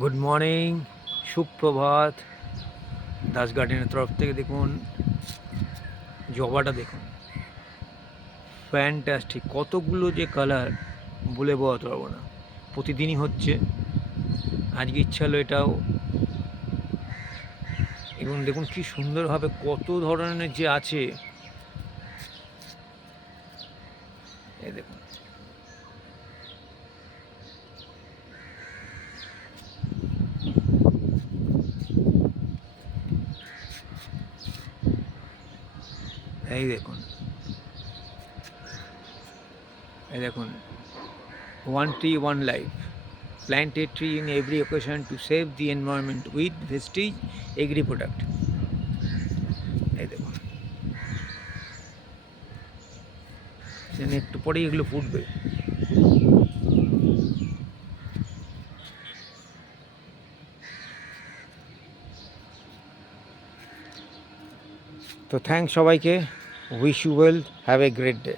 Good morning, সুপ্রভাত। দাস গার্ডেনের তরফ থেকে দেখুন জবাটা দেখুন, ফ্যান্টাস্টিক। কতগুলো যে কালার বলে বোঝাতে পারবো না, প্রতিদিনই হচ্ছে। আজকে ইচ্ছা হলো এটাও, এবং দেখুন কি সুন্দরভাবে কত ধরনের যে আছে। এই দেখুন, এই দেখুন, এই দেখুন, one tree one life, plant a tree in every occasion to save the environment with Vestige Agri product। এই দেখুন, একটু পরেই এগুলো ফুটবে। তো থ্যাংকস সবাইকে, wish you well, have a great day.